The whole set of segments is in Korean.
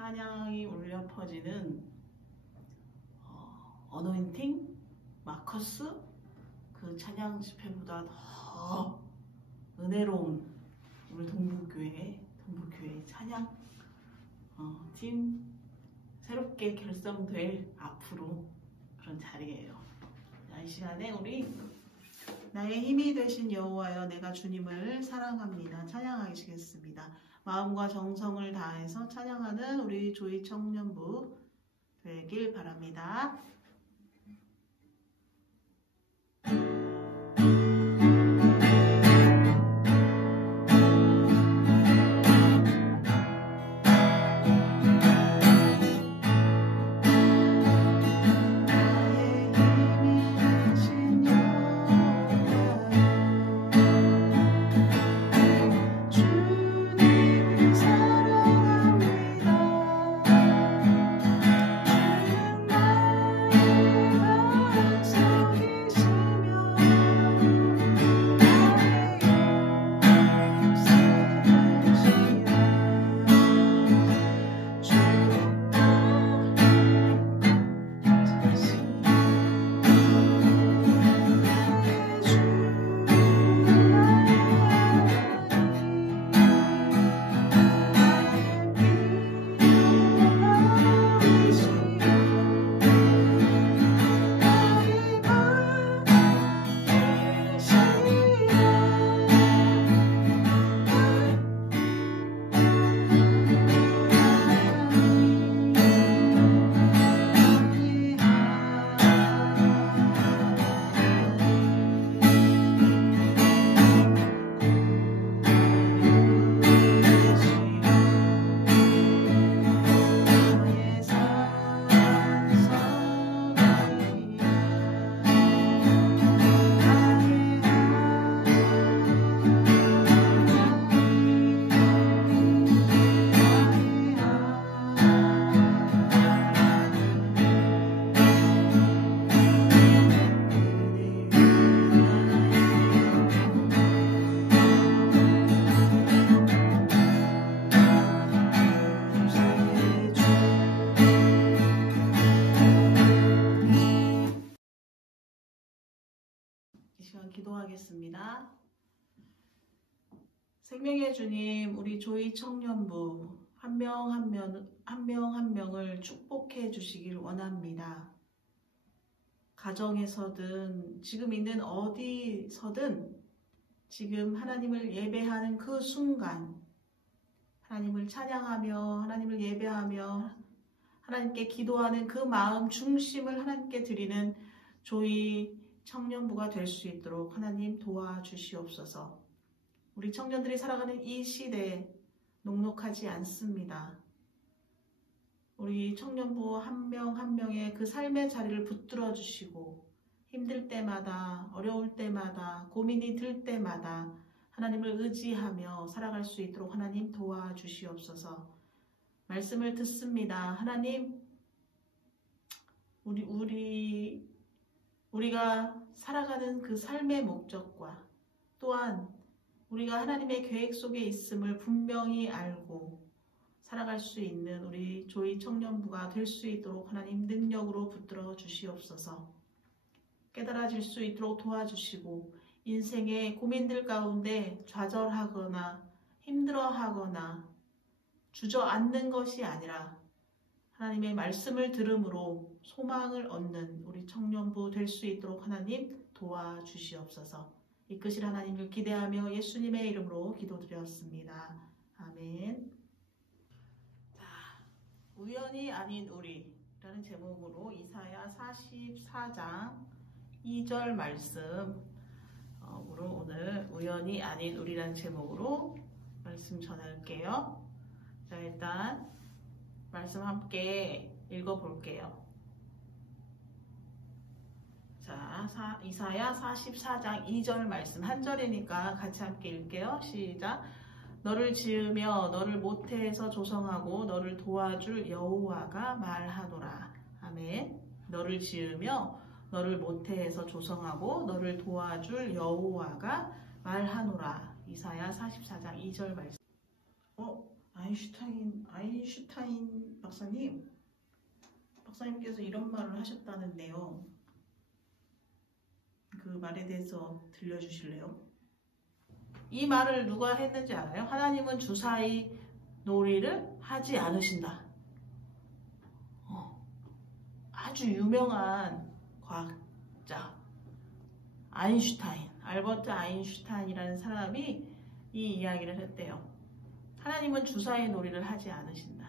찬양이 울려 퍼지는 어노인팅 마커스 그 찬양 집회보다 더 은혜로운 우리 동부교회 찬양 팀 새롭게 결성될 앞으로 그런 자리예요. 이 시간에 우리 나의 힘이 되신 여호와여 내가 주님을 사랑합니다. 찬양하시겠습니다. 마음과 정성을 다해서 찬양하는 우리 조이 청년부 되길 바랍니다. 기도하겠습니다. 생명의 주님, 우리 조이 청년부 한 명 한 명을 축복해 주시길 원합니다. 가정에서든 지금 있는 어디서든 지금 하나님을 예배하는 그 순간 하나님을 찬양하며 하나님을 예배하며 하나님께 기도하는 그 마음 중심을 하나님께 드리는 조이 청년부가 될 수 있도록 하나님 도와주시옵소서. 우리 청년들이 살아가는 이 시대에 녹록하지 않습니다. 우리 청년부 한 명 한 명의 그 삶의 자리를 붙들어 주시고 힘들 때마다 어려울 때마다 고민이 들 때마다 하나님을 의지하며 살아갈 수 있도록 하나님 도와주시옵소서. 말씀을 듣습니다. 하나님 우리가 살아가는 그 삶의 목적과 또한 우리가 하나님의 계획 속에 있음을 분명히 알고 살아갈 수 있는 우리 조이 청년부가 될 수 있도록 하나님 능력으로 붙들어 주시옵소서. 깨달아질 수 있도록 도와주시고 인생의 고민들 가운데 좌절하거나 힘들어하거나 주저앉는 것이 아니라 하나님의 말씀을 들음으로 소망을 얻는 우리 청년부 될 수 있도록 하나님 도와주시옵소서. 이끄실 하나님을 기대하며 예수님의 이름으로 기도드렸습니다. 아멘. 자, 우연이 아닌 우리라는 제목으로 이사야 44장 2절 말씀 오늘 우연이 아닌 우리라는 제목으로 말씀 전할게요. 자, 일단 말씀 함께 읽어볼게요. 자, 이사야 44장 2절 말씀 한 절이니까 같이 함께 읽게요. 시작. 너를 지으며 너를 모태에서 조성하고 너를 도와줄 여호와가 말하노라. 아멘. 너를 지으며 너를 모태에서 조성하고 너를 도와줄 여호와가 말하노라. 이사야 44장 2절 말씀. 아인슈타인 박사님께서 이런 말을 하셨다는데요. 그 말에 대해서 들려주실래요? 이 말을 누가 했는지 알아요? 하나님은 주사위 놀이를 하지 않으신다. 아주 유명한 과학자 알버트 아인슈타인이라는 사람이 이 이야기를 했대요. 하나님은 주사위 놀이를 하지 않으신다.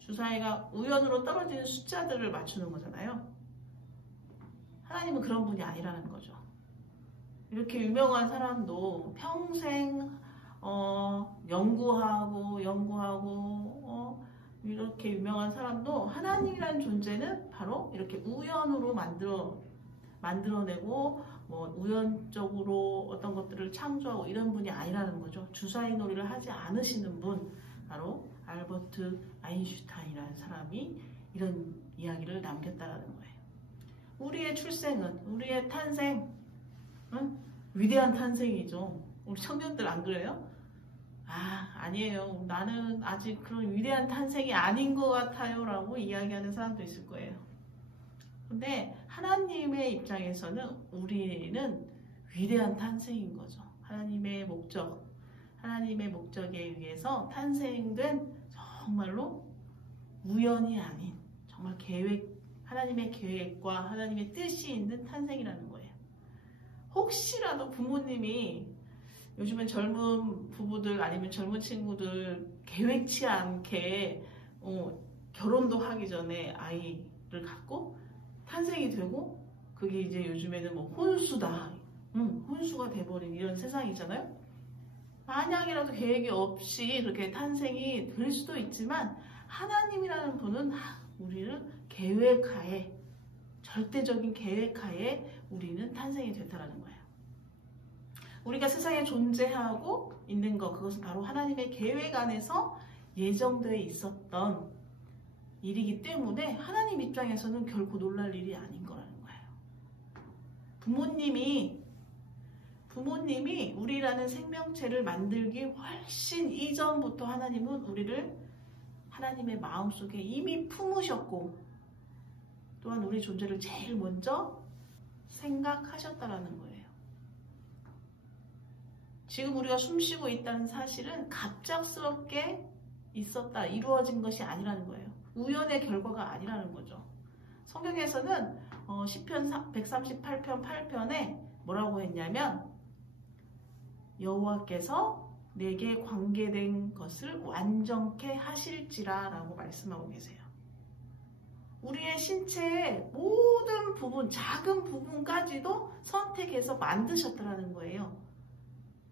주사위가 우연으로 떨어지는 숫자들을 맞추는 거잖아요. 하나님은 그런 분이 아니라는 거죠. 이렇게 유명한 사람도 평생 연구하고 이렇게 유명한 사람도 하나님이라는 존재는 바로 이렇게 우연으로 만들어내고 우연적으로 어떤 것들을 창조하고 이런 분이 아니라는 거죠. 주사위 놀이를 하지 않으시는 분, 바로 알버트 아인슈타인이라는 사람이 이런 이야기를 남겼다라는 거예요. 우리의 출생은, 우리의 탄생, 위대한 탄생이죠. 우리 청년들 안 그래요? 아니에요. 나는 아직 그런 위대한 탄생이 아닌 것 같아요 라고 이야기하는 사람도 있을 거예요. 근데 하나님의 입장에서는 우리는 위대한 탄생인 거죠. 하나님의 목적에 의해서 탄생된 정말로 우연이 아닌 정말 하나님의 계획과 하나님의 뜻이 있는 탄생이라는 거예요. 혹시라도 부모님이 요즘은 젊은 부부들 아니면 젊은 친구들 계획치 않게 결혼도 하기 전에 아이를 갖고 탄생이 되고 그게 이제 요즘에는 혼수다. 혼수가 돼버린 이런 세상이잖아요. 만약이라도 계획이 없이 그렇게 탄생이 될 수도 있지만 하나님이라는 분은 우리를 계획하에, 절대적인 계획하에 우리는 탄생이 됐다라는 거예요. 우리가 세상에 존재하고 있는 것, 그것은 바로 하나님의 계획 안에서 예정되어 있었던 일이기 때문에 하나님 입장에서는 결코 놀랄 일이 아닌 거라는 거예요. 부모님이 우리라는 생명체를 만들기 훨씬 이전부터 하나님은 우리를 하나님의 마음속에 이미 품으셨고 또한 우리 존재를 제일 먼저 생각하셨다라는 거예요. 지금 우리가 숨쉬고 있다는 사실은 갑작스럽게 이루어진 것이 아니라는 거예요. 우연의 결과가 아니라는 거죠. 성경에서는 시편 138편 8편에 뭐라고 했냐면 여호와께서 내게 관계된 것을 완전케 하실지라 라고 말씀하고 계세요. 우리의 신체의 모든 부분, 작은 부분까지도 선택해서 만드셨다는 거예요.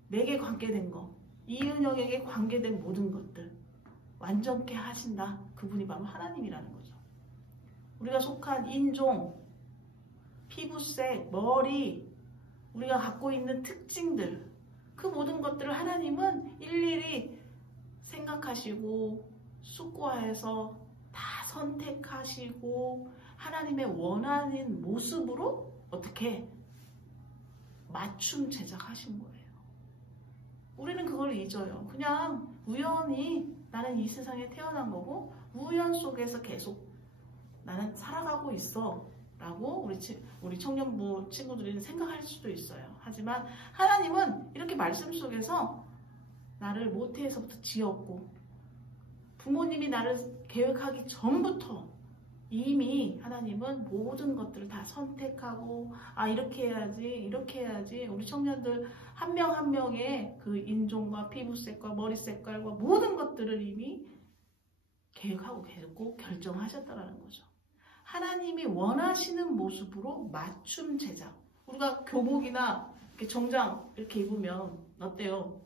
내게 관계된 것, 이은영에게 관계된 모든 것들 완전케 하신다. 그분이 바로 하나님이라는 거죠. 우리가 속한 인종, 피부색, 머리, 우리가 갖고 있는 특징들, 그 모든 것들을 하나님은 일일이 생각하시고 숙고해서 다 선택하시고 하나님의 원하는 모습으로 어떻게 맞춤 제작하신 거예요. 우리는 그걸 잊어요. 그냥 우연히 나는 이 세상에 태어난 거고 우연 속에서 계속 나는 살아가고 있어 라고 우리 청년부 친구들이 생각할 수도 있어요. 하지만 하나님은 이렇게 말씀 속에서 나를 모태에서부터 지었고 부모님이 나를 계획하기 전부터 이미 하나님은 모든 것들을 다 선택하고 이렇게 해야지 우리 청년들 한 명 한 명의 그 인종과 피부색과 머리색깔과 모든 것들을 이미 계획하고 결정하셨다는 거죠. 하나님이 원하시는 모습으로 맞춤 제작. 우리가 교복이나 이렇게 정장 이렇게 입으면 어때요?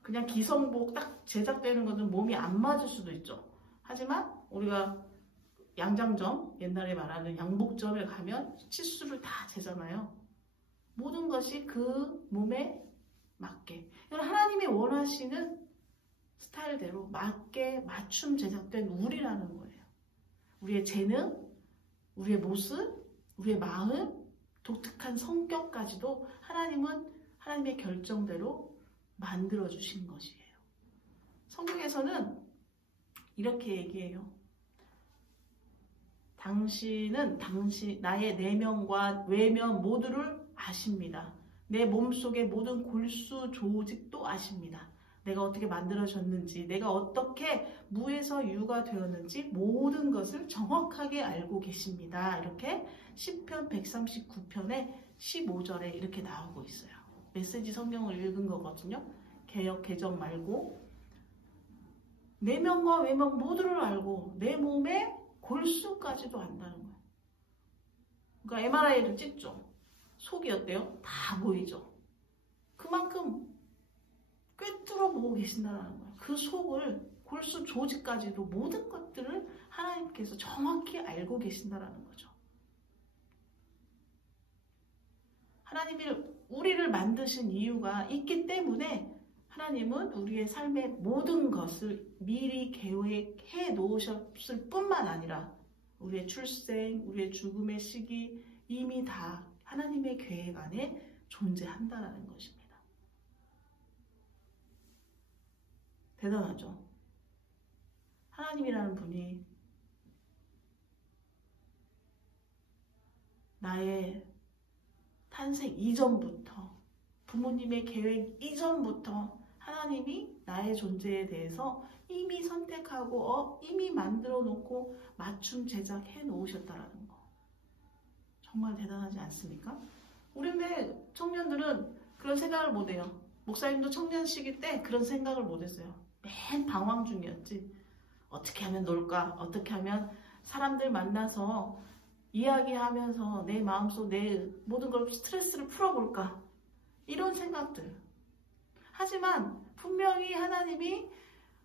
그냥 기성복 딱 제작되는 것은 몸이 안 맞을 수도 있죠. 하지만 우리가 양장점, 옛날에 말하는 양복점에 가면 치수를 다 재잖아요. 모든 것이 그 몸에 맞게. 하나님이 원하시는 스타일대로 맞게 맞춤 제작된 우리라는 거예요. 우리의 재능, 우리의 모습, 우리의 마음, 독특한 성격까지도 하나님은 하나님의 결정대로 만들어주신 것이에요. 성경에서는 이렇게 얘기해요. 당신은 나의 내면과 외면 모두를 아십니다. 내 몸속의 모든 골수 조직도 아십니다. 내가 어떻게 만들어졌는지, 내가 어떻게 무에서 유가 되었는지 모든 것을 정확하게 알고 계십니다. 이렇게 시편 139편의 15절에 이렇게 나오고 있어요. 메시지 성경을 읽은 거거든요. 개역 개정 말고. 내면과 외면 모두를 알고 내 몸의 골수까지도 안다는 거예요. 그러니까 MRI를 찍죠. 속이 어때요? 다 보이죠. 그만큼 꿰뚫어 보고 계신다는 거예요. 그 속을 골수 조직까지도 모든 것들을 하나님께서 정확히 알고 계신다는 거죠. 하나님이 우리를 만드신 이유가 있기 때문에 하나님은 우리의 삶의 모든 것을 미리 계획해 놓으셨을 뿐만 아니라 우리의 출생, 우리의 죽음의 시기 이미 다 하나님의 계획 안에 존재한다는 것입니다. 대단하죠? 하나님이라는 분이 나의 탄생 이전부터 부모님의 계획 이전부터 하나님이 나의 존재에 대해서 이미 선택하고 이미 만들어 놓고 맞춤 제작해 놓으셨다라는 거. 정말 대단하지 않습니까? 우리 근데 청년들은 그런 생각을 못 해요. 목사님도 청년 시기 때 그런 생각을 못 했어요. 맨 방황 중이었지. 어떻게 하면 놀까? 어떻게 하면 사람들 만나서 이야기하면서 내 마음속 내 모든 걸 스트레스를 풀어볼까? 이런 생각들. 하지만 분명히 하나님이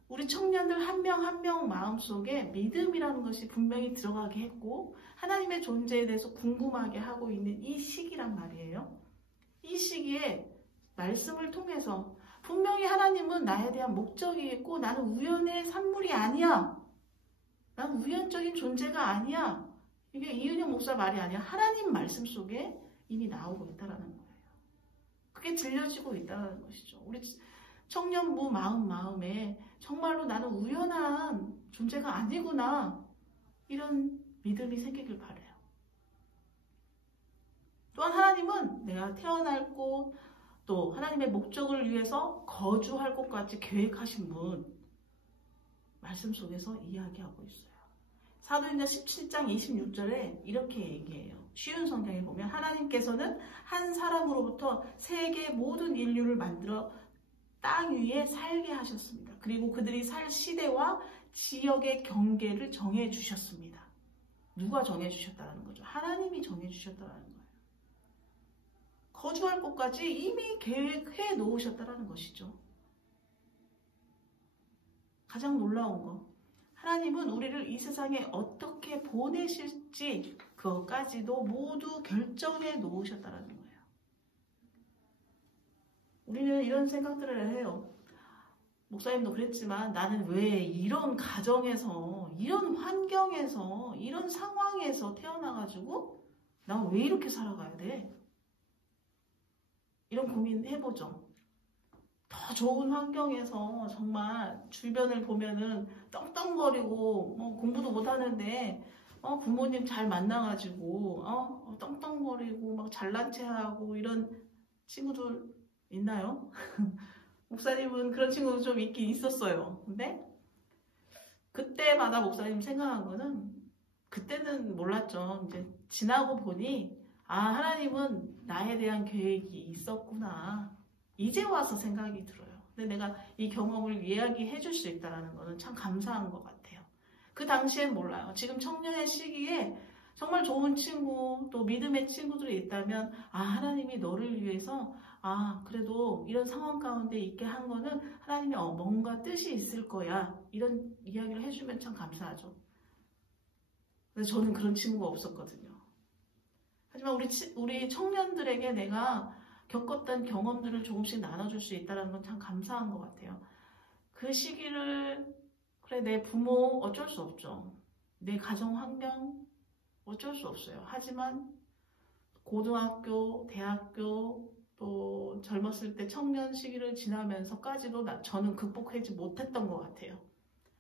우리 청년들 한 명 한 명 마음속에 믿음이라는 것이 분명히 들어가게 했고 하나님의 존재에 대해서 궁금하게 하고 있는 이 시기란 말이에요. 이 시기에 말씀을 통해서 분명히 하나님은 나에 대한 목적이 있고 나는 우연의 산물이 아니야. 나는 우연적인 존재가 아니야. 이게 이은영 목사 말이 아니야. 하나님 말씀 속에 이미 나오고 있다는 거예요. 그게 들려지고 있다는 것이죠. 우리 청년부 마음에 정말로 나는 우연한 존재가 아니구나. 이런 믿음이 생기길 바라요. 또한 하나님은 내가 태어날 곳, 또 하나님의 목적을 위해서 거주할 곳까지 계획하신 분 말씀 속에서 이야기하고 있어요. 사도행전 17장 26절에 이렇게 얘기해요. 쉬운 성경에 보면 하나님께서는 한 사람으로부터 세계 모든 인류를 만들어 땅 위에 살게 하셨습니다. 그리고 그들이 살 시대와 지역의 경계를 정해주셨습니다. 누가 정해주셨다는 거죠? 하나님이 정해주셨다는 거예요. 거주할 곳까지 이미 계획해 놓으셨다는 것이죠. 가장 놀라운 거. 하나님은 우리를 이 세상에 어떻게 보내실지 그것까지도 모두 결정해 놓으셨다는 거예요. 우리는 이런 생각들을 해요. 목사님도 그랬지만 나는 왜 이런 가정에서, 이런 환경에서, 이런 상황에서 태어나가지고 난 왜 이렇게 살아가야 돼? 이런 고민 해보죠. 더 좋은 환경에서 정말 주변을 보면은 떵떵거리고 공부도 못하는데 부모님 잘 만나가지고 떵떵거리고 막 잘난 체하고 이런 친구들 있나요? 목사님은 그런 친구도 좀 있긴 있었어요. 근데 그때마다 목사님 생각한 거는 그때는 몰랐죠. 이제 지나고 보니 하나님은 나에 대한 계획이 있었구나. 이제 와서 생각이 들어요. 근데 내가 이 경험을 이야기해 줄 수 있다는 거는 참 감사한 것 같아요. 그 당시엔 몰라요. 지금 청년의 시기에 정말 좋은 친구, 또 믿음의 친구들이 있다면 하나님이 너를 위해서 그래도 이런 상황 가운데 있게 한 거는 하나님이 뭔가 뜻이 있을 거야. 이런 이야기를 해주면 참 감사하죠. 근데 저는 그런 친구가 없었거든요. 하지만 우리 청년들에게 내가 겪었던 경험들을 조금씩 나눠줄 수 있다는 건 참 감사한 것 같아요. 그 시기를 그래 내 부모 어쩔 수 없죠. 내 가정 환경 어쩔 수 없어요. 하지만 고등학교, 대학교, 또 젊었을 때 청년 시기를 지나면서까지도 저는 극복하지 못했던 것 같아요.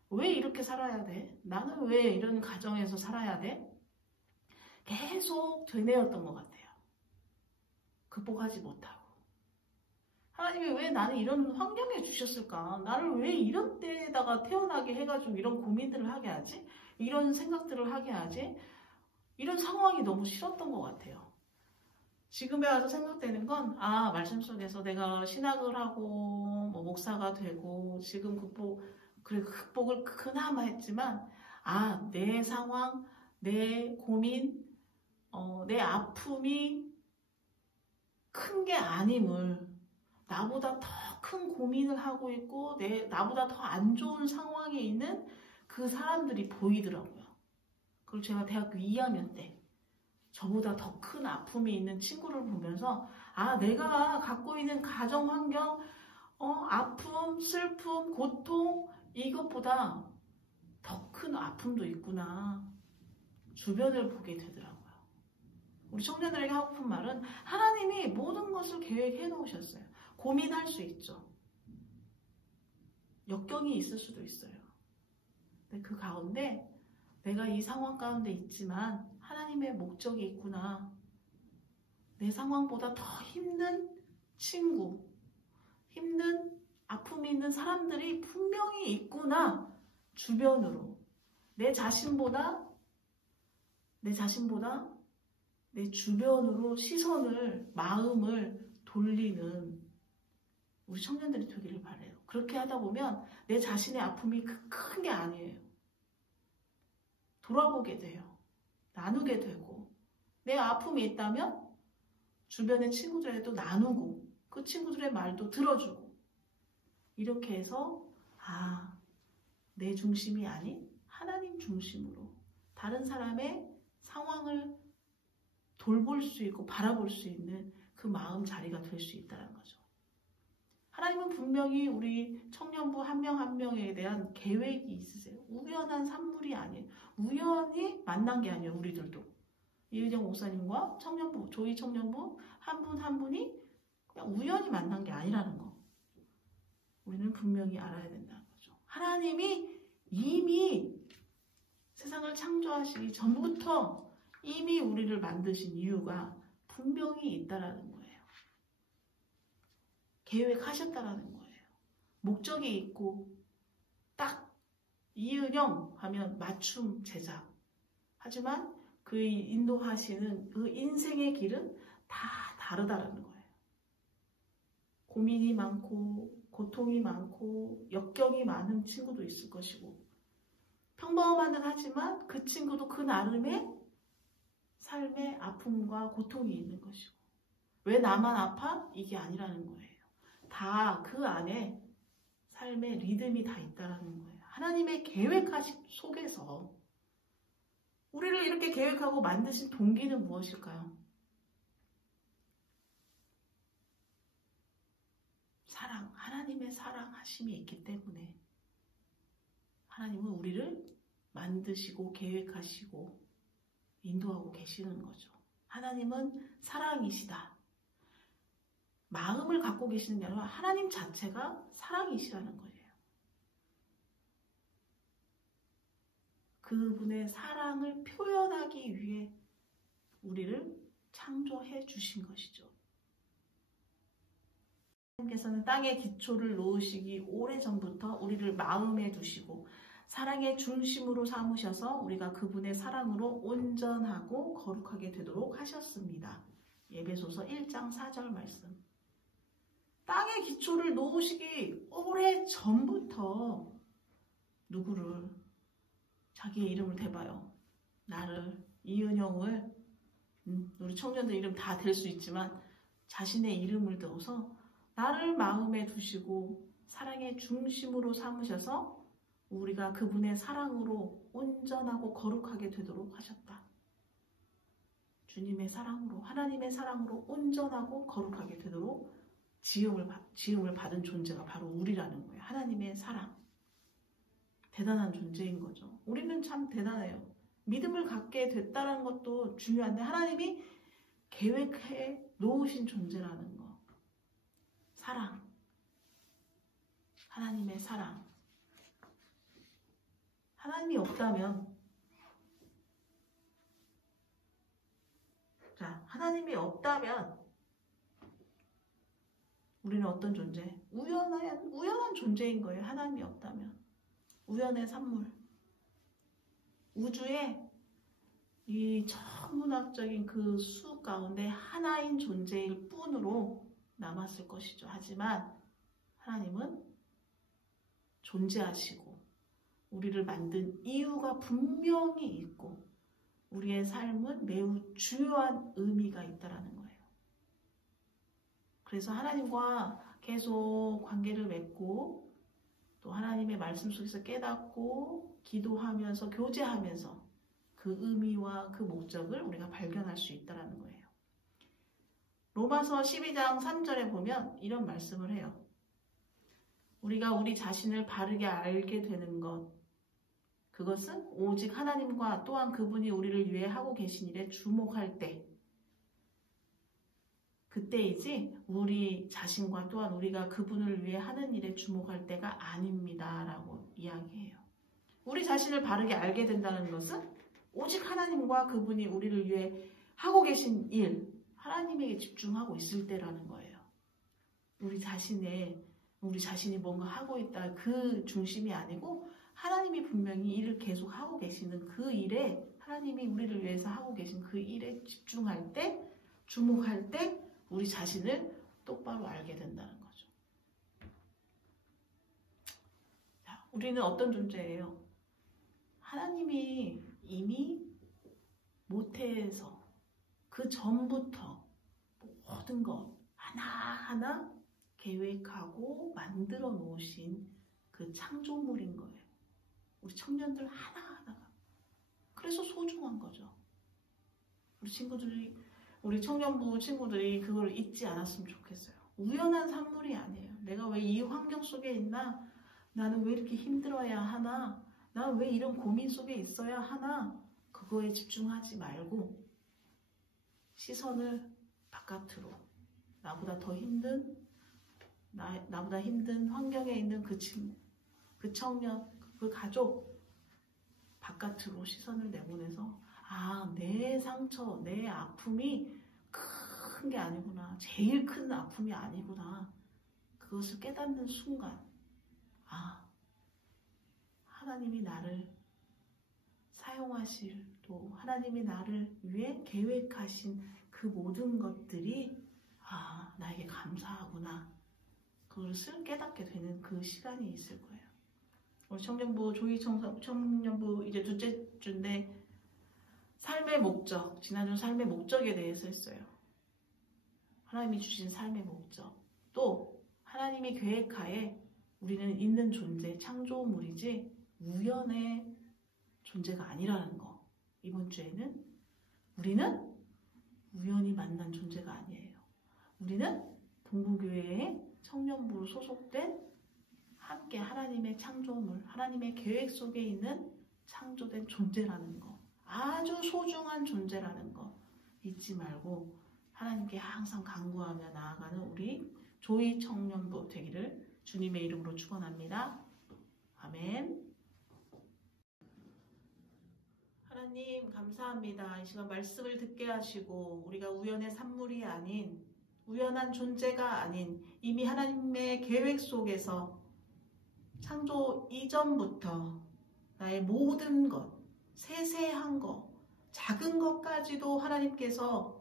왜 이렇게 살아야 돼? 나는 왜 이런 가정에서 살아야 돼? 계속 되뇌었던 것 같아요. 극복하지 못하고. 하나님이 왜 나는 이런 환경에 주셨을까? 나를 왜 이런 때에다가 태어나게 해가지고 이런 고민들을 하게 하지? 이런 생각들을 하게 하지? 이런 상황이 너무 싫었던 것 같아요. 지금에 와서 생각되는 건, 말씀 속에서 내가 신학을 하고, 목사가 되고, 지금 극복을 그나마 했지만, 내 상황, 내 고민, 내 아픔이 큰 게 아님을, 나보다 더 큰 고민을 하고 있고, 나보다 더 안 좋은 상황에 있는 그 사람들이 보이더라고요. 그리고 제가 대학교 2학년 때, 저보다 더 큰 아픔이 있는 친구를 보면서 내가 갖고 있는 가정 환경, 아픔, 슬픔, 고통 이것보다 더 큰 아픔도 있구나. 주변을 보게 되더라고요. 우리 청년들에게 하고픈 말은 하나님이 모든 것을 계획해 놓으셨어요. 고민할 수 있죠. 역경이 있을 수도 있어요. 근데 그 가운데 내가 이 상황 가운데 있지만 하나님의 목적이 있구나. 내 상황보다 더 힘든 친구, 힘든 아픔이 있는 사람들이 분명히 있구나. 주변으로. 내 자신보다 내 주변으로 시선을, 마음을 돌리는 우리 청년들이 되기를 바라요. 그렇게 하다 보면 내 자신의 아픔이 큰 게 아니에요. 돌아보게 돼요. 나누게 되고, 내 아픔이 있다면 주변의 친구들에도 나누고, 그 친구들의 말도 들어주고, 이렇게 해서 내 중심이 아닌 하나님 중심으로 다른 사람의 상황을 돌볼 수 있고 바라볼 수 있는 그 마음 자리가 될 수 있다는 거죠. 하나님은 분명히 우리 청년부 한 명 한 명에 대한 계획이 있으세요. 우연한 산물이 아니에요. 우연히 만난 게 아니에요. 우리들도. 이은영 목사님과 청년부, 조이 청년부 한 분 한 분이 그냥 우연히 만난 게 아니라는 거. 우리는 분명히 알아야 된다는 거죠. 하나님이 이미 세상을 창조하시기 전부터 이미 우리를 만드신 이유가 분명히 있다라는 거예요. 계획하셨다라는 거예요. 목적이 있고 딱 이은영 하면 맞춤 제자. 하지만 그 인도하시는 그 인생의 길은 다 다르다라는 거예요. 고민이 많고 고통이 많고 역경이 많은 친구도 있을 것이고 평범한 일 하지만 그 친구도 그 나름의 삶의 아픔과 고통이 있는 것이고 왜 나만 아파? 이게 아니라는 거예요. 다 그 안에 삶의 리듬이 다 있다는 거예요. 하나님의 계획하신 속에서 우리를 이렇게 계획하고 만드신 동기는 무엇일까요? 사랑, 하나님의 사랑하심이 있기 때문에 하나님은 우리를 만드시고 계획하시고 인도하고 계시는 거죠. 하나님은 사랑이시다. 마음을 갖고 계시는 게 아니라 하나님 자체가 사랑이시라는 거예요. 그분의 사랑을 표현하기 위해 우리를 창조해 주신 것이죠. 하나님께서는 땅의 기초를 놓으시기 오래전부터 우리를 마음에 두시고 사랑의 중심으로 삼으셔서 우리가 그분의 사랑으로 온전하고 거룩하게 되도록 하셨습니다. 에베소서 1장 4절 말씀. 땅의 기초를 놓으시기 오래전부터 누구를 자기의 이름을 대봐요. 나를, 이은영을, 우리 청년들 이름 다 될 수 있지만 자신의 이름을 넣어서 나를 마음에 두시고 사랑의 중심으로 삼으셔서 우리가 그분의 사랑으로 온전하고 거룩하게 되도록 하셨다. 주님의 사랑으로, 하나님의 사랑으로 온전하고 거룩하게 되도록 지음을 받은 존재가 바로 우리라는 거예요. 하나님의 사랑. 대단한 존재인 거죠. 우리는 참 대단해요. 믿음을 갖게 됐다는 것도 중요한데 하나님이 계획해 놓으신 존재라는 거. 사랑, 하나님의 사랑. 하나님이 없다면, 하나님이 없다면 우리는 어떤 존재? 우연한 존재인 거예요. 하나님이 없다면. 우연의 산물. 우주에 이 천문학적인 그 수 가운데 하나인 존재일 뿐으로 남았을 것이죠. 하지만 하나님은 존재하시고 우리를 만든 이유가 분명히 있고 우리의 삶은 매우 중요한 의미가 있다는 거예요. 그래서 하나님과 계속 관계를 맺고 또 하나님의 말씀 속에서 깨닫고 기도하면서 교제하면서 그 의미와 그 목적을 우리가 발견할 수 있다는 거예요. 로마서 12장 3절에 보면 이런 말씀을 해요. 우리가 우리 자신을 바르게 알게 되는 것, 그것은 오직 하나님과 또한 그분이 우리를 위해 하고 계신 일에 주목할 때, 그때이지 우리 자신과 또한 우리가 그분을 위해 하는 일에 주목할 때가 아닙니다 라고 이야기해요. 우리 자신을 바르게 알게 된다는 것은 오직 하나님과 그분이 우리를 위해 하고 계신 일, 하나님에게 집중하고 있을 때라는 거예요. 우리 자신이 뭔가 하고 있다 그 중심이 아니고 하나님이 분명히 일을 계속 하고 계시는 그 일에, 하나님이 우리를 위해서 하고 계신 그 일에 집중할 때, 주목할 때 우리 자신을 똑바로 알게 된다는 거죠. 자, 우리는 어떤 존재예요? 하나님이 이미 모태에서 그 전부터 모든 것 하나하나 계획하고 만들어 놓으신 그 창조물인 거예요. 우리 청년들 하나하나가. 그래서 소중한 거죠. 우리 청년부 친구들이 그걸 잊지 않았으면 좋겠어요. 우연한 산물이 아니에요. 내가 왜 이 환경 속에 있나? 나는 왜 이렇게 힘들어야 하나? 나는 왜 이런 고민 속에 있어야 하나? 그거에 집중하지 말고 시선을 바깥으로, 나보다 힘든 환경에 있는 그 친구, 그 청년, 그 가족 바깥으로 시선을 내보내서 내 상처, 내 아픔이 큰 게 아니구나. 제일 큰 아픔이 아니구나. 그것을 깨닫는 순간 하나님이 나를 사용하실, 또 하나님이 나를 위해 계획하신 그 모든 것들이 나에게 감사하구나. 그것을 깨닫게 되는 그 시간이 있을 거예요. 우리 청년부, 조이 청년부 이제 둘째 주인데 삶의 목적, 지난주 삶의 목적에 대해서 했어요. 하나님이 주신 삶의 목적. 또 하나님이 계획하에 우리는 있는 존재, 창조물이지 우연의 존재가 아니라는 거. 이번 주에는 우리는 우연히 만난 존재가 아니에요. 우리는 동부교회의 청년부로 소속된 함께 하나님의 창조물, 하나님의 계획 속에 있는 창조된 존재라는 거. 아주 소중한 존재라는 거 잊지 말고 하나님께 항상 간구하며 나아가는 우리 조이 청년부 되기를 주님의 이름으로 축원합니다. 아멘. 하나님 감사합니다. 이 시간 말씀을 듣게 하시고 우리가 우연의 산물이 아닌, 우연한 존재가 아닌 이미 하나님의 계획 속에서 창조 이전부터 나의 모든 것, 세세한 것, 작은 것까지도 하나님께서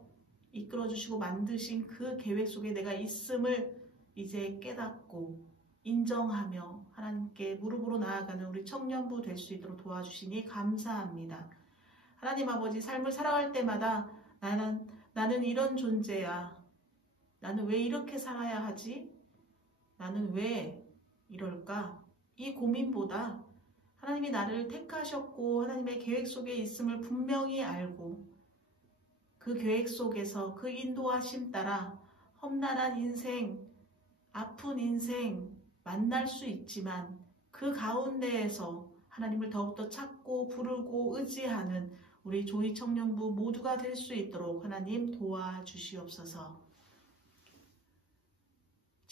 이끌어주시고 만드신 그 계획 속에 내가 있음을 이제 깨닫고 인정하며 하나님께 무릎으로 나아가는 우리 청년부 될 수 있도록 도와주시니 감사합니다. 하나님 아버지, 삶을 살아갈 때마다 나는 이런 존재야. 나는 왜 이렇게 살아야 하지? 나는 왜 이럴까? 이 고민보다 하나님이 나를 택하셨고 하나님의 계획 속에 있음을 분명히 알고 그 계획 속에서 그 인도하심 따라 험난한 인생, 아픈 인생 만날 수 있지만 그 가운데에서 하나님을 더욱더 찾고 부르고 의지하는 우리 조이 청년부 모두가 될 수 있도록 하나님 도와주시옵소서.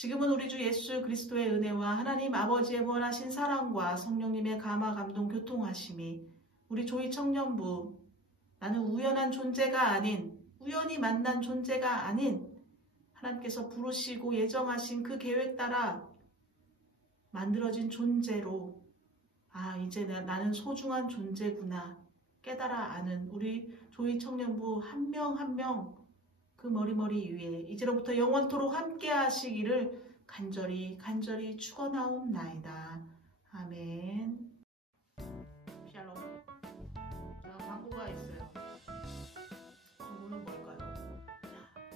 지금은 우리 주 예수 그리스도의 은혜와 하나님 아버지의 원하신 사랑과 성령님의 감화 감동 교통하심이 우리 조이 청년부, 나는 우연한 존재가 아닌, 우연히 만난 존재가 아닌 하나님께서 부르시고 예정하신 그 계획 따라 만들어진 존재로, 이제 나는 소중한 존재구나 깨달아 아는 우리 조이 청년부 한 명 한 명 그 머리머리 위에 이제로부터 영원토록 함께 하시기를 간절히 축원하옵나이다. 아멘. 샬롬. 자, 광고가 있어요. 광고는 뭘까요?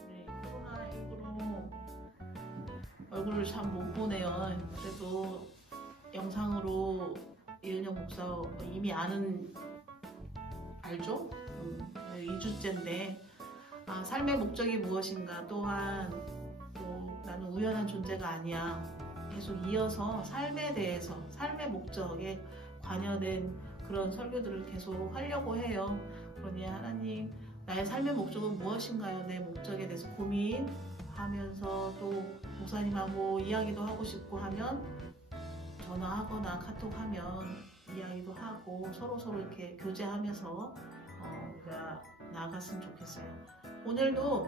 네, 코로나19로 얼굴을 참 못 보네요. 그래도 영상으로 이은영 목사 이미 알죠? 2주째인데 삶의 목적이 무엇인가, 또한 또 나는 우연한 존재가 아니야, 계속 이어서 삶에 대해서, 삶의 목적에 관여된 그런 설교들을 계속 하려고 해요. 그러니 하나님, 나의 삶의 목적은 무엇인가요? 내 목적에 대해서 고민하면서 또 목사님하고 이야기도 하고 싶고 하면 전화하거나 카톡하면 이야기도 하고 서로 이렇게 교제하면서 우리가 나아갔으면 좋겠어요. 오늘도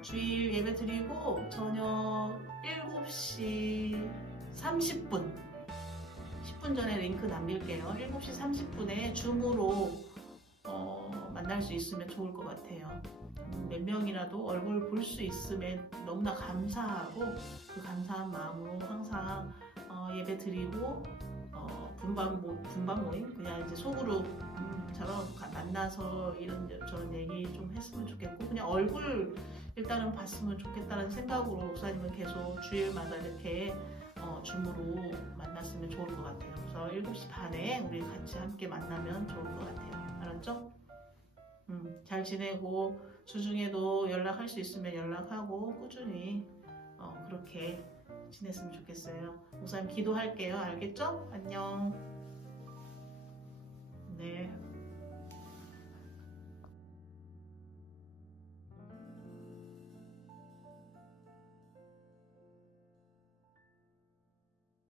주일 예배 드리고 저녁 7시 30분 10분 전에 링크 남길게요. 7시 30분에 줌으로 만날 수 있으면 좋을 것 같아요. 몇 명이라도 얼굴 볼 수 있으면 너무나 감사하고, 그 감사한 마음으로 항상 예배 드리고 분반 모임, 그냥 이제 소그룹처럼 만나서 이런저런 얘기 좀 했으면 좋겠고, 그냥 얼굴 일단은 봤으면 좋겠다는 생각으로 목사님은 계속 주일마다 이렇게 줌으로 만났으면 좋을 것 같아요. 그래서 7시 반에 우리 같이 함께 만나면 좋을 것 같아요. 알았죠? 잘 지내고 주중에도 연락할 수 있으면 연락하고 꾸준히 그렇게 지냈으면 좋겠어요. 목사님 기도할게요. 알겠죠? 안녕. 네.